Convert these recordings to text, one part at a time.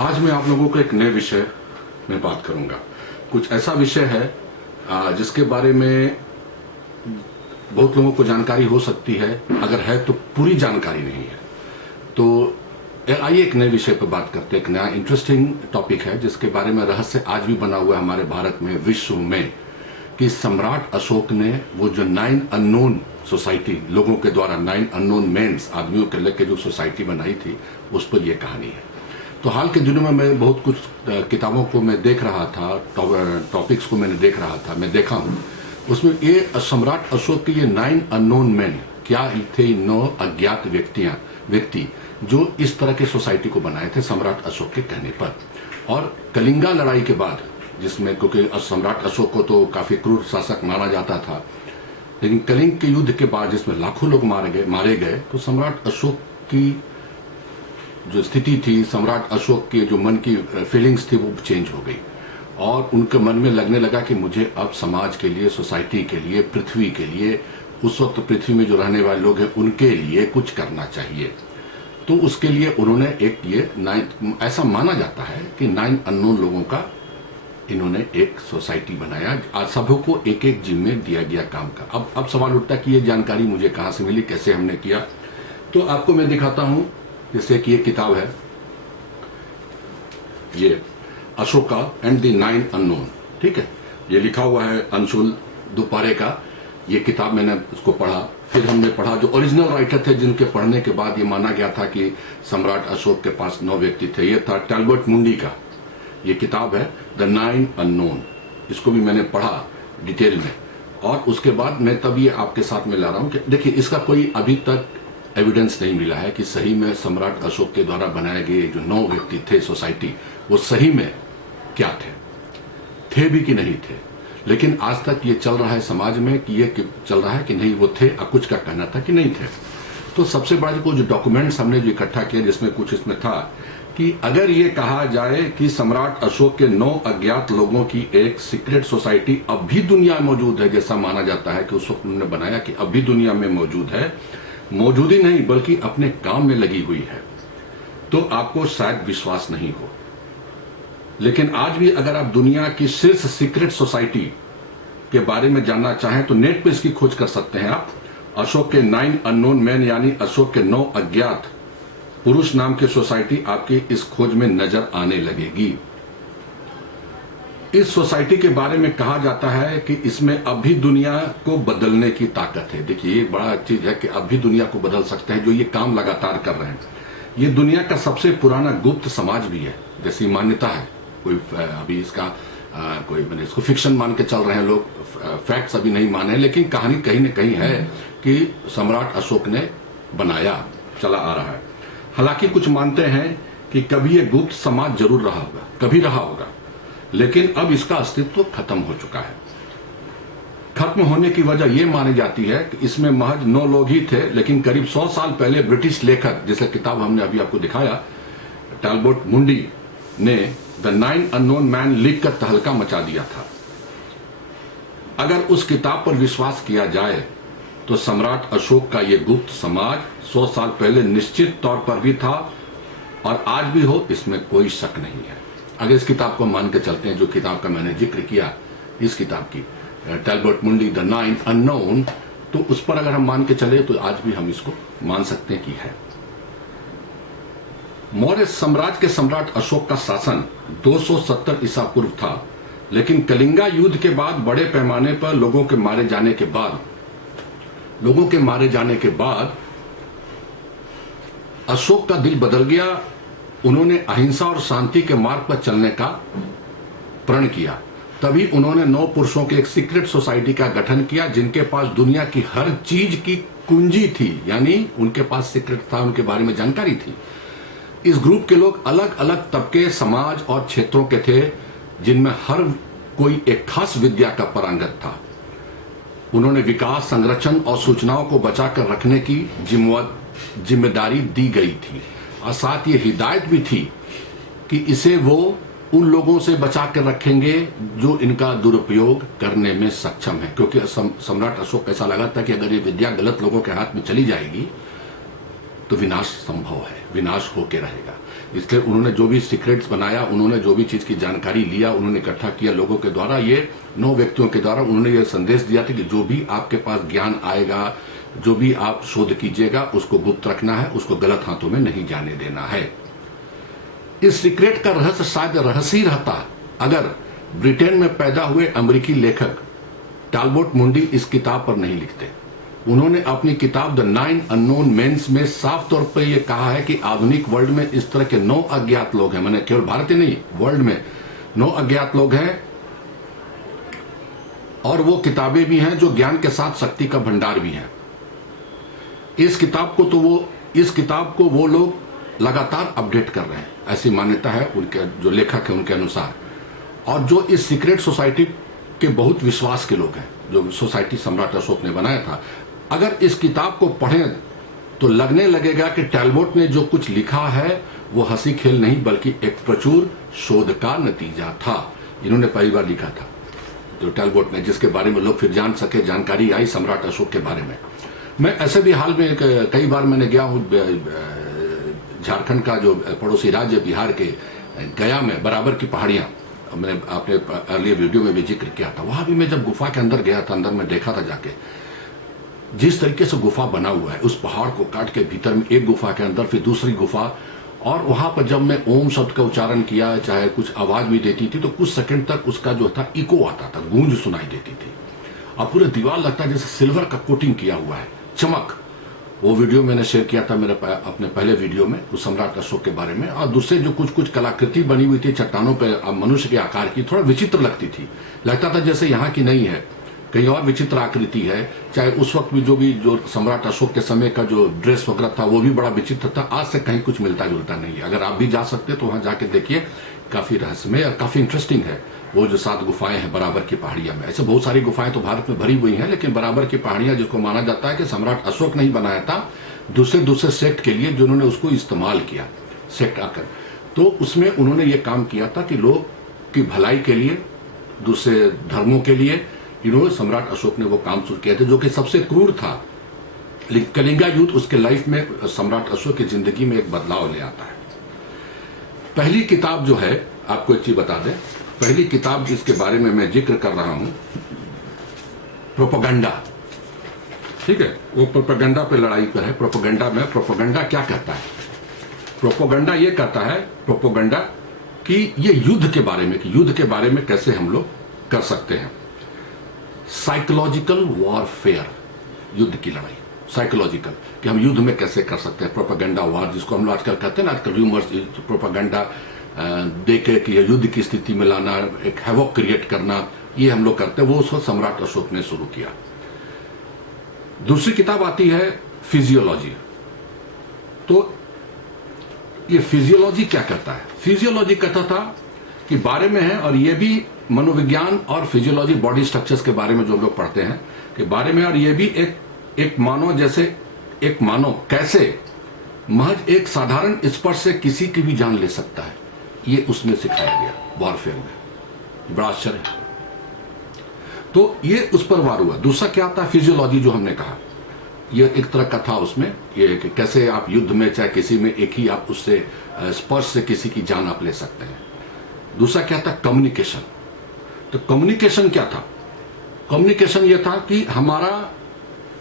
आज मैं आप लोगों को एक नए विषय में बात करूंगा। कुछ ऐसा विषय है जिसके बारे में बहुत लोगों को जानकारी हो सकती है, अगर है तो पूरी जानकारी नहीं है। तो आइए एक नए विषय पर बात करते हैं। एक नया इंटरेस्टिंग टॉपिक है जिसके बारे में रहस्य आज भी बना हुआ है हमारे भारत में, विश्व में, कि सम्राट अशोक ने वो जो 9 अननोन सोसाइटी, लोगों के द्वारा 9 अननोन मेंस, आदमियों के लेकर जो सोसाइटी बनाई थी, उस पर यह कहानी है। तो हाल के दिनों में मैं बहुत कुछ किताबों को मैं देख रहा था, टॉपिक्स को मैंने देख रहा था, मैं देखा हूँ। उसमें ये सम्राट अशोक के ये 9 अननोन मैन क्या थे, 9 अज्ञात व्यक्ति जो इस तरह के सोसाइटी को बनाए थे सम्राट अशोक के कहने पर। और कलिंगा लड़ाई के बाद, जिसमें क्योंकि सम्राट अशोक को तो काफी क्रूर शासक माना जाता था, लेकिन कलिंग के युद्ध के बाद जिसमें लाखों लोग मारे गए, तो सम्राट अशोक की जो स्थिति थी, सम्राट अशोक के जो मन की फीलिंग्स थी, वो चेंज हो गई और उनके मन में लगने लगा कि मुझे अब समाज के लिए, सोसाइटी के लिए, पृथ्वी के लिए, उस वक्त पृथ्वी में जो रहने वाले लोग हैं उनके लिए कुछ करना चाहिए। तो उसके लिए उन्होंने एक ये 9, ऐसा माना जाता है कि 9 अननोन लोगों का इन्होंने एक सोसाइटी बनाया। आज सबको एक एक जिम्मे दिया गया काम का। अब सवाल उठता है कि ये जानकारी मुझे कहां से मिली, कैसे हमने किया। तो आपको मैं दिखाता हूं, जैसे कि ये किताब है, ये अशोका एंड द 9 अननोन, ठीक है। ये लिखा हुआ है अंशुल दुपारे का। ये किताब मैंने उसको पढ़ा, फिर हमने पढ़ा जो ओरिजिनल राइटर थे, जिनके पढ़ने के बाद ये माना गया था कि सम्राट अशोक के पास 9 व्यक्ति थे। ये था टैल्बर्ट मुंडी का, ये किताब है द 9 अननोन। इसको भी मैंने पढ़ा डिटेल में, और उसके बाद मैं तब ये आपके साथ में ला रहा हूं कि देखिए, इसका कोई अभी तक एविडेंस नहीं मिला है कि सही में सम्राट अशोक के द्वारा बनाए गए जो 9 व्यक्ति थे सोसाइटी, वो सही में क्या थे भी कि नहीं थे। लेकिन आज तक ये चल रहा है समाज में कि ये चल रहा है कि नहीं वो थे, कुछ का कहना था कि नहीं थे। तो सबसे बड़ा जो डॉक्यूमेंट्स हमने जो इकट्ठा किया, जिसमें कुछ इसमें था कि अगर ये कहा जाए कि सम्राट अशोक के 9 अज्ञात लोगों की एक सीक्रेट सोसाइटी अब भी दुनिया में मौजूद है, जैसा माना जाता है कि उस वक्त उन्होंने बनाया कि अब भी दुनिया में मौजूद है, मौजूद ही नहीं बल्कि अपने काम में लगी हुई है, तो आपको शायद विश्वास नहीं हो। लेकिन आज भी अगर आप दुनिया की शीर्ष सीक्रेट सोसाइटी के बारे में जानना चाहें तो नेट पे इसकी खोज कर सकते हैं आप। अशोक के 9 अननोन मैन, यानी अशोक के 9 अज्ञात पुरुष नाम की सोसाइटी आपकी इस खोज में नजर आने लगेगी। इस सोसाइटी के बारे में कहा जाता है कि इसमें अब भी दुनिया को बदलने की ताकत है। देखिए, ये बड़ा चीज है कि अब भी दुनिया को बदल सकते हैं जो ये काम लगातार कर रहे हैं। ये दुनिया का सबसे पुराना गुप्त समाज भी है, जैसी मान्यता है। कोई अभी इसका कोई मैंने इसको फिक्शन मान के चल रहे हैं लोग, फैक्ट्स अभी नहीं माने, लेकिन कहानी कहीं न कहीं है कि सम्राट अशोक ने बनाया, चला आ रहा है। हालांकि कुछ मानते हैं कि कभी ये गुप्त समाज जरूर रहा होगा, कभी रहा होगा, लेकिन अब इसका अस्तित्व खत्म हो चुका है। खत्म होने की वजह यह मानी जाती है कि इसमें महज 9 लोग ही थे, लेकिन करीब 100 साल पहले ब्रिटिश लेखक, जिसका किताब हमने अभी आपको दिखाया, टैल्बर्ट मुंडी ने द 9 अननोन मैन लिख कर तहलका मचा दिया था। अगर उस किताब पर विश्वास किया जाए तो सम्राट अशोक का यह गुप्त समाज 100 साल पहले निश्चित तौर पर भी था और आज भी हो, इसमें कोई शक नहीं है। अगर इस किताब को मान के चलते हैं, जो किताब का मैंने जिक्र किया, इस किताब की टैल्बर्ट मुंडी द 9 अननोन, तो उस पर अगर हम मान के चले तो आज भी हम इसको मान सकते हैं कि है। मौर्य साम्राज्य के सम्राट अशोक का शासन 270 ईसा पूर्व था, लेकिन कलिंगा युद्ध के बाद बड़े पैमाने पर लोगों के मारे जाने के बाद अशोक का दिल बदल गया। उन्होंने अहिंसा और शांति के मार्ग पर चलने का प्रण किया। तभी उन्होंने 9 पुरुषों के एक सीक्रेट सोसाइटी का गठन किया, जिनके पास दुनिया की हर चीज की कुंजी थी, यानी उनके पास सीक्रेट था, उनके बारे में जानकारी थी। इस ग्रुप के लोग अलग अलग तबके, समाज और क्षेत्रों के थे, जिनमें हर कोई एक खास विद्या का पारंगत था। उन्होंने विकास, संरक्षण और सूचनाओं को बचाकर रखने की जिम्मेदारी दी गई थी, और साथ ये हिदायत भी थी कि इसे वो उन लोगों से बचा कर रखेंगे जो इनका दुरुपयोग करने में सक्षम है। क्योंकि सम्राट अशोक ऐसा लगा था कि अगर ये विद्या गलत लोगों के हाथ में चली जाएगी तो विनाश संभव है, विनाश होके रहेगा। इसलिए उन्होंने जो भी सीक्रेट्स बनाया, उन्होंने जो भी चीज की जानकारी लिया, उन्होंने इकट्ठा किया लोगों के द्वारा, ये 9 व्यक्तियों के द्वारा उन्होंने ये संदेश दिया था कि जो भी आपके पास ज्ञान आएगा, जो भी आप शोध कीजिएगा, उसको गुप्त रखना है, उसको गलत हाथों में नहीं जाने देना है। इस सीक्रेट का रहस्य शायद रहस्य ही रहता अगर ब्रिटेन में पैदा हुए अमेरिकी लेखक टालबोट मुंडी इस किताब पर नहीं लिखते। उन्होंने अपनी किताब द 9 अननोन मेंस में साफ तौर पर यह कहा है कि आधुनिक वर्ल्ड में इस तरह के 9 अज्ञात लोग हैं, मैंने केवल भारत ही नहीं, वर्ल्ड में 9 अज्ञात लोग हैं, और वो किताबें भी हैं जो ज्ञान के साथ शक्ति का भंडार भी हैं। इस किताब को वो लोग लगातार अपडेट कर रहे हैं, ऐसी मान्यता है उनके जो लेखक हैं उनके अनुसार। और जो इस सीक्रेट सोसाइटी के बहुत विश्वास के लोग हैं, जो सोसाइटी सम्राट अशोक ने बनाया था, अगर इस किताब को पढ़ें तो लगने लगेगा कि टैलबोट ने जो कुछ लिखा है वो हंसी खेल नहीं बल्कि एक प्रचुर शोध का नतीजा था। इन्होंने पहली बार लिखा था जो टैलबोट ने, जिसके बारे में लोग फिर जान सके, जानकारी आई सम्राट अशोक के बारे में। मैं ऐसे भी हाल में कई बार मैंने गया हूं, झारखंड का जो पड़ोसी राज्य बिहार के गया में बराबर की पहाड़ियां, मैंने आपने अर्लियर वीडियो में भी जिक्र किया था। वहां भी मैं जब गुफा के अंदर गया था, अंदर में देखा था जाके जिस तरीके से गुफा बना हुआ है, उस पहाड़ को काट के भीतर में एक गुफा के अंदर फिर दूसरी गुफा, और वहां पर जब मैं ओम शब्द का उच्चारण किया, चाहे कुछ आवाज भी देती थी, तो कुछ सेकंड तक उसका जो था इको आता था, गूंज सुनाई देती थी, और पूरे दीवार लगता है जैसे सिल्वर का कोटिंग किया हुआ है, चमक। वो वीडियो मैंने शेयर किया था मेरे अपने पहले वीडियो में उस सम्राट अशोक के बारे में। और दूसरे जो कुछ कलाकृति बनी हुई थी चट्टानों पर मनुष्य के आकार की, थोड़ा विचित्र लगती थी, लगता था जैसे यहाँ की नहीं है, कहीं और विचित्र आकृति है। चाहे उस वक्त भी जो सम्राट अशोक के समय का जो ड्रेस वगैरह था वो भी बड़ा विचित्र था, आज से कहीं कुछ मिलता जुलता नहीं है। अगर आप भी जा सकते तो वहां जाके देखिए, काफी रहस्यमय और काफी इंटरेस्टिंग है। वो जो 7 गुफाएं हैं बराबर की पहाड़ियां में, ऐसे बहुत सारी गुफाएं तो भारत में भरी हुई हैं, लेकिन बराबर की पहाड़ियां जिसको माना जाता है कि सम्राट अशोक नहीं बनाया था, दूसरे सेक्ट के लिए जिन्होंने उसको इस्तेमाल किया, सेक्ट आकर, तो उसमें उन्होंने ये काम किया था कि लोग की भलाई के लिए, दूसरे धर्मों के लिए, इन्होंने सम्राट अशोक ने वो काम शुरू किया था, जो कि सबसे क्रूर था। कलिंगा युद्ध उसके लाइफ में, सम्राट अशोक की जिंदगी में एक बदलाव ले आता है। पहली किताब जो है, आपको एक चीज बता दें, पहली किताब जिसके बारे में मैं जिक्र कर रहा हूं, प्रोपेगेंडा, ठीक है, वो प्रोपेगेंडा पे लड़ाई पर है। प्रोपेगेंडा में प्रोपेगेंडा क्या कहता है? प्रोपेगेंडा ये कहता है, प्रोपेगेंडा कि ये युद्ध के बारे में, कि युद्ध के बारे में कैसे हम लोग कर सकते हैं। साइकोलॉजिकल वॉरफेयर, युद्ध की लड़ाई, साइकोलॉजिकल, कि हम युद्ध में कैसे कर सकते हैं। प्रोपेगेंडा वॉर जिसको हम लोग आजकल कहते हैं ना, आजकल रूमर्स, प्रोपेगेंडा देके कि युद्ध की स्थिति में लाना, एक हैवॉक क्रिएट करना, ये हम लोग करते हैं। वो उसको सम्राट अशोक ने शुरू किया। दूसरी किताब आती है फिजियोलॉजी। तो ये फिजियोलॉजी क्या कहता है? फिजियोलॉजी कहता था कि बारे में है, और ये भी मनोविज्ञान और फिजियोलॉजी, बॉडी स्ट्रक्चर्स के बारे में जो लोग पढ़ते हैं के बारे में, और ये भी एक मानव जैसे, एक मानव कैसे महज एक साधारण स्पर्श से किसी की भी जान ले सकता है, ये उसमें सिखाया गया वॉरफेयर में। बड़ा आश्चर्य। तो ये उस पर वार हुआ। दूसरा क्या आता है? फिजियोलॉजी, जो हमने कहा, ये एक तरह का था उसमें, ये कि कैसे आप युद्ध में चाहे किसी में एक ही आप उससे स्पर्श से किसी की जान आप ले सकते हैं। दूसरा क्या था? कम्युनिकेशन। तो कम्युनिकेशन क्या था? कम्युनिकेशन ये था कि हमारा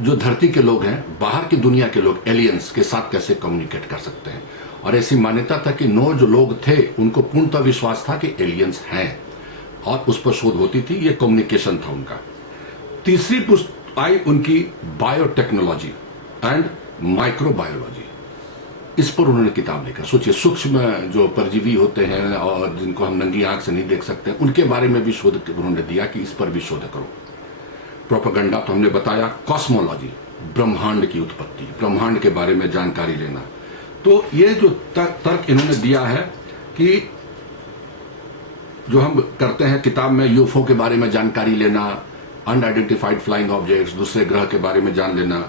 जो धरती के लोग हैं, बाहर की दुनिया के लोग, एलियंस के साथ कैसे कम्युनिकेट कर सकते हैं। और ऐसी मान्यता था कि 9 जो लोग थे उनको पूर्णतः विश्वास था कि एलियंस हैं, और उस पर शोध होती थी। ये कम्युनिकेशन था उनका। तीसरी पुस्तक आई उनकी बायोटेक्नोलॉजी एंड माइक्रोबायोलॉजी। इस पर उन्होंने किताब लिखा। सोचिए, सूक्ष्म जो परजीवी होते हैं और जिनको हम नंगी आंख से नहीं देख सकते, उनके बारे में भी शोध उन्होंने दिया कि इस पर भी शोध करो। प्रोपेगेंडा तो हमने बताया। कॉस्मोलॉजी, ब्रह्मांड की उत्पत्ति, ब्रह्मांड के बारे में जानकारी लेना। तो ये जो तर्क इन्होंने दिया है कि जो हम करते हैं किताब में, यूएफओ के बारे में जानकारी लेना, अनआइडेंटिफाइड फ्लाइंग ऑब्जेक्ट्स, दूसरे ग्रह के बारे में जान लेना,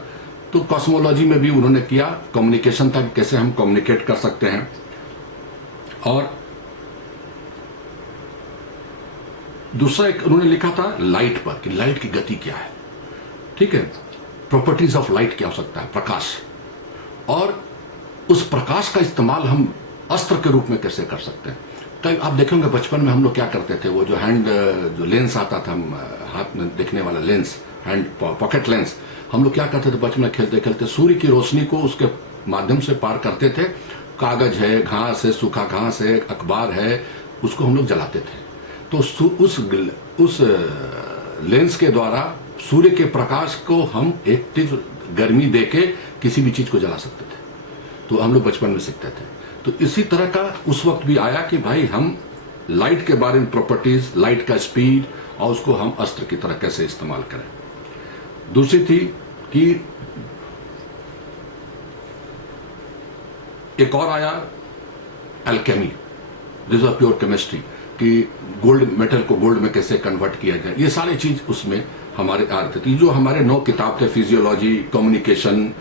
तो कॉस्मोलॉजी में भी उन्होंने किया। कम्युनिकेशन था कि कैसे हम कम्युनिकेट कर सकते हैं। और दूसरा एक उन्होंने लिखा था लाइट पर, कि लाइट की गति क्या है, ठीक है, प्रॉपर्टीज ऑफ लाइट क्या हो सकता है, प्रकाश। और उस प्रकाश का इस्तेमाल हम अस्त्र के रूप में कैसे कर सकते हैं। कई आप देखेंगे बचपन में हम लोग क्या करते थे, वो जो लेंस आता था, हम हाथ में देखने वाला लेंस, हैंड पॉकेट लेंस, हम लोग क्या करते थे बचपन में खेलते खेलते सूर्य की रोशनी को उसके माध्यम से पार करते थे। कागज है, घास है, सूखा घास है, अखबार है, उसको हम लोग जलाते थे। तो उस लेंस के द्वारा सूर्य के प्रकाश को हम एक तीव्र गर्मी देके किसी भी चीज को जला सकते थे। तो हम लोग बचपन में सीखते थे। तो इसी तरह का उस वक्त भी आया कि भाई हम लाइट के बारे में, प्रॉपर्टीज, लाइट का स्पीड, और उसको हम अस्त्र की तरह कैसे इस्तेमाल करें। दूसरी थी कि एक और आया alchemy, this is pure chemistry, कि गोल्ड मेटल को गोल्ड में कैसे कन्वर्ट किया जाए। ये सारी चीज उसमें हमारे आ रहे थे। जो हमारे 9 किताब थे, फिजियोलॉजी, कम्युनिकेशन,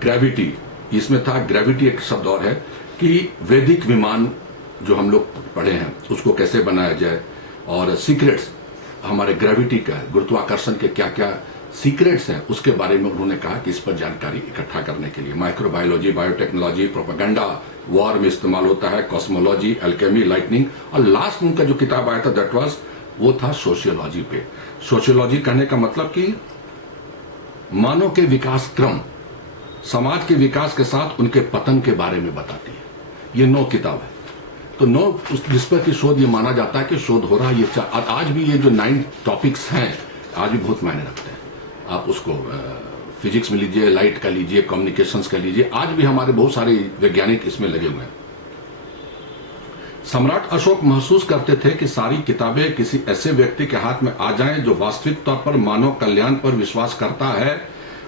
ग्रेविटी, इसमें था ग्रेविटी एक शब्द और है कि वैदिक विमान जो हम लोग पढ़े हैं उसको कैसे बनाया जाए, और सीक्रेट्स हमारे ग्रेविटी का, गुरुत्वाकर्षण के क्या क्या सीक्रेट्स हैं उसके बारे में उन्होंने कहा कि इस पर जानकारी इकट्ठा करने के लिए माइक्रोबायोलॉजी, बायोटेक्नोलॉजी, प्रोपेगेंडा, वॉर में इस्तेमाल होता है, कॉस्मोलॉजी, अल्केमी, लाइटनिंग, और लास्ट उनका जो किताब आया था दैट वाज, वो था सोशियोलॉजी पे। सोशियोलॉजी कहने का मतलब कि मानव के विकास क्रम, समाज के विकास के साथ उनके पतन के बारे में बताती है। ये 9 किताब है। तो 9 जिस पर की शोध ये माना जाता है कि शोध हो रहा है। ये आज भी ये जो 9 टॉपिक्स हैं आज भी बहुत मायने रखते हैं। आप उसको फिजिक्स में लीजिए, लाइट का लीजिए, कम्युनिकेशंस का लीजिए, आज भी हमारे बहुत सारे वैज्ञानिक इसमें लगे हुए हैं। सम्राट अशोक महसूस करते थे कि सारी किताबें किसी ऐसे व्यक्ति के हाथ में आ जाएं जो वास्तविक तौर पर मानव कल्याण पर विश्वास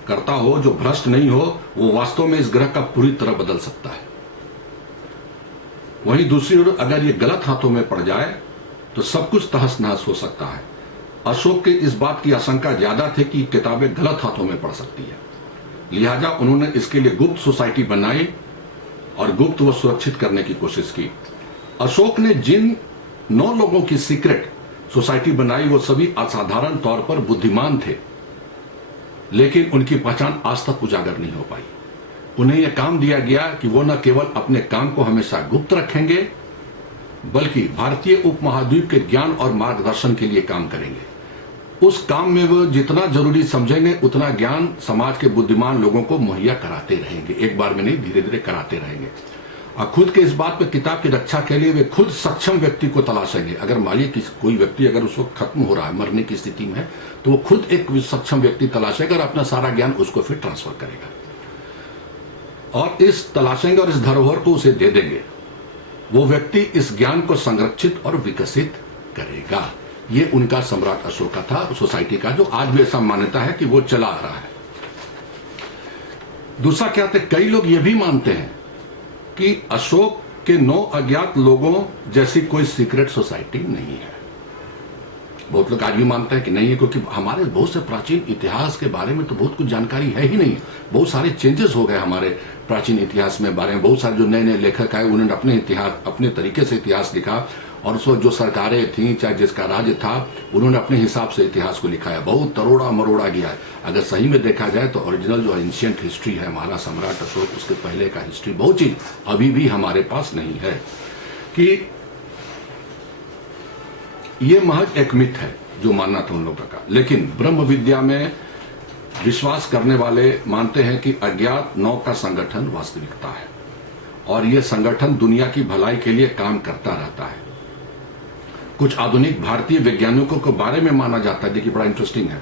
करता हो, जो भ्रष्ट नहीं हो, वो वास्तव में इस ग्रह का पूरी तरह बदल सकता है। वहीं दूसरी ओर अगर ये गलत हाथों में पड़ जाए तो सब कुछ तहस नहस हो सकता है। अशोक के इस बात की आशंका ज्यादा थी कि किताबें गलत हाथों में पड़ सकती है, लिहाजा उन्होंने इसके लिए गुप्त सोसाइटी बनाई और गुप्त व सुरक्षित करने की कोशिश की। अशोक ने जिन 9 लोगों की सीक्रेट सोसाइटी बनाई वो सभी असाधारण तौर पर बुद्धिमान थे, लेकिन उनकी पहचान आज तक उजागर नहीं हो पाई। उन्हें यह काम दिया गया कि वो न केवल अपने काम को हमेशा गुप्त रखेंगे बल्कि भारतीय उपमहाद्वीप के ज्ञान और मार्गदर्शन के लिए काम करेंगे। उस काम में वो जितना जरूरी समझेंगे उतना ज्ञान समाज के बुद्धिमान लोगों को मुहैया कराते रहेंगे, एक बार में नहीं, धीरे धीरे कराते रहेंगे। और खुद के इस बात पर किताब की रक्षा के लिए वे खुद सक्षम व्यक्ति को तलाशेंगे। अगर मानिए कि कोई व्यक्ति अगर उस वक्त खत्म हो रहा है, मरने की स्थिति में है, तो वो खुद एक सक्षम व्यक्ति तलाशेगा और अपना सारा ज्ञान उसको फिर ट्रांसफर करेगा और इस तलाशेंगे और इस धरोहर को उसे दे देंगे। वो व्यक्ति इस ज्ञान को संरक्षित और विकसित करेगा। ये उनका सम्राट अशोक का था, सोसाइटी का, जो आज भी ऐसा मान्यता है कि वो चला आ रहा है। दूसरा क्या थे, कई लोग ये भी मानते हैं कि अशोक के 9 अज्ञात लोगों जैसी कोई सीक्रेट सोसाइटी नहीं है। बहुत लोग आज भी मानते हैं कि नहीं है, क्योंकि हमारे बहुत से प्राचीन इतिहास के बारे में तो बहुत कुछ जानकारी है ही नहीं। बहुत सारे चेंजेस हो गए हमारे प्राचीन इतिहास में बारे में। बहुत सारे जो नए नए लेखक आए उन्होंने अपने इतिहास, अपने तरीके से इतिहास लिखा, और उसको जो सरकारें थी, चाहे जिसका राज्य था, उन्होंने अपने हिसाब से इतिहास को लिखा है। बहुत तरोड़ा मरोड़ा गया है। अगर सही में देखा जाए तो ओरिजिनल जो एंशिएंट हिस्ट्री है हमारा सम्राट अशोक, उसके पहले का हिस्ट्री, बहुत चीज अभी भी हमारे पास नहीं है। कि ये महज एक मिथ है जो मानना था उन लोगों का। लेकिन ब्रह्म विद्या में विश्वास करने वाले मानते हैं कि अज्ञात 9 का संगठन वास्तविकता है और यह संगठन दुनिया की भलाई के लिए काम करता रहता है। कुछ आधुनिक भारतीय वैज्ञानिकों के बारे में माना जाता है, देखिए बड़ा इंटरेस्टिंग है,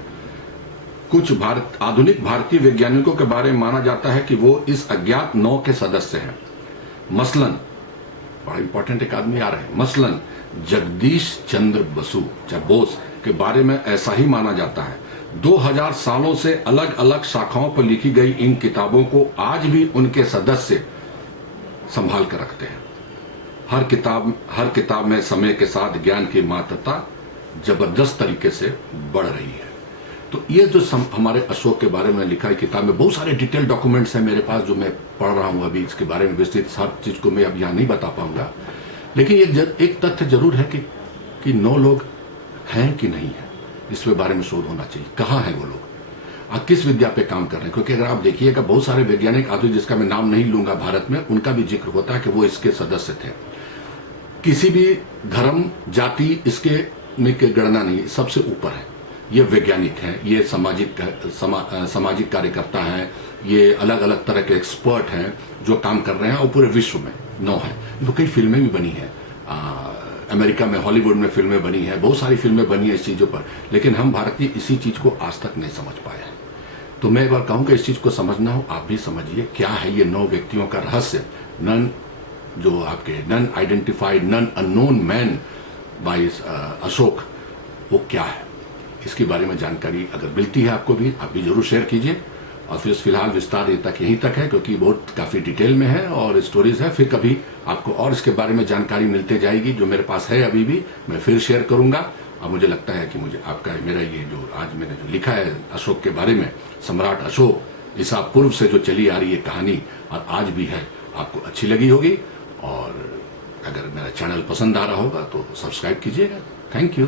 कुछ आधुनिक भारतीय वैज्ञानिकों के बारे में माना जाता है कि वो इस अज्ञात 9 के सदस्य हैं। मसलन, बड़ा इंपॉर्टेंट एक आदमी आ रहा है, मसलन जगदीश चंद्र बसु चाहे बोस के बारे में ऐसा ही माना जाता है। 2000 सालों से अलग अलग शाखाओं पर लिखी गई इन किताबों को आज भी उनके सदस्य संभाल कर रखते हैं। हर किताब में समय के साथ ज्ञान की मात्रता जबरदस्त तरीके से बढ़ रही है। तो ये जो हमारे अशोक के बारे में लिखा है किताब में, बहुत सारे डिटेल डॉक्यूमेंट्स हैं मेरे पास जो मैं पढ़ रहा हूं अभी। इसके बारे में विस्तृत सब चीज को मैं अब यहां नहीं बता पाऊंगा, लेकिन एक तथ्य जरूर है कि 9 लोग हैं कि नहीं है, इस बारे में शोध होना चाहिए। कहाँ हैं वो लोग? किस विद्या पे काम कर रहे हैं, क्योंकि अगर आप देखिएगा बहुत सारे वैज्ञानिक आदि जिसका मैं नाम नहीं लूंगा भारत में, उनका भी जिक्र होता है कि वो इसके सदस्य थे। किसी भी धर्म जाति इसके में के गणना नहीं, सबसे ऊपर है। ये वैज्ञानिक हैं, ये सामाजिक कार्यकर्ता हैं, ये अलग अलग तरह के एक्सपर्ट हैं जो काम कर रहे हैं, और पूरे विश्व में नौ है। तो कई फिल्में भी बनी हैं, अमेरिका में हॉलीवुड में फिल्में बनी हैं, बहुत सारी फिल्में बनी है इस चीज़ों पर, लेकिन हम भारतीय इसी चीज़ को आज तक नहीं समझ पाए हैं। तो मैं एक बार कहूँगा इस चीज़ को समझना हो, आप भी समझिए क्या है ये 9 व्यक्तियों का रहस्य, जो आपके non identified non unknown man by Ashok, वो क्या है, इसके बारे में जानकारी अगर मिलती है आपको भी, आप भी जरूर शेयर कीजिए। और फिलहाल विस्तार यहीं तक है, क्योंकि बहुत काफ़ी डिटेल में है और स्टोरीज है। फिर कभी आपको और इसके बारे में जानकारी मिलते जाएगी, जो मेरे पास है अभी भी मैं फिर शेयर करूंगा। और मुझे लगता है कि मेरा ये जो आज मैंने जो लिखा है अशोक के बारे में, सम्राट अशोक, ईसा पूर्व से जो चली आ रही है कहानी और आज भी है, आपको अच्छी लगी होगी। और अगर मेरा चैनल पसंद आ रहा होगा तो सब्सक्राइब कीजिएगा। Thank you.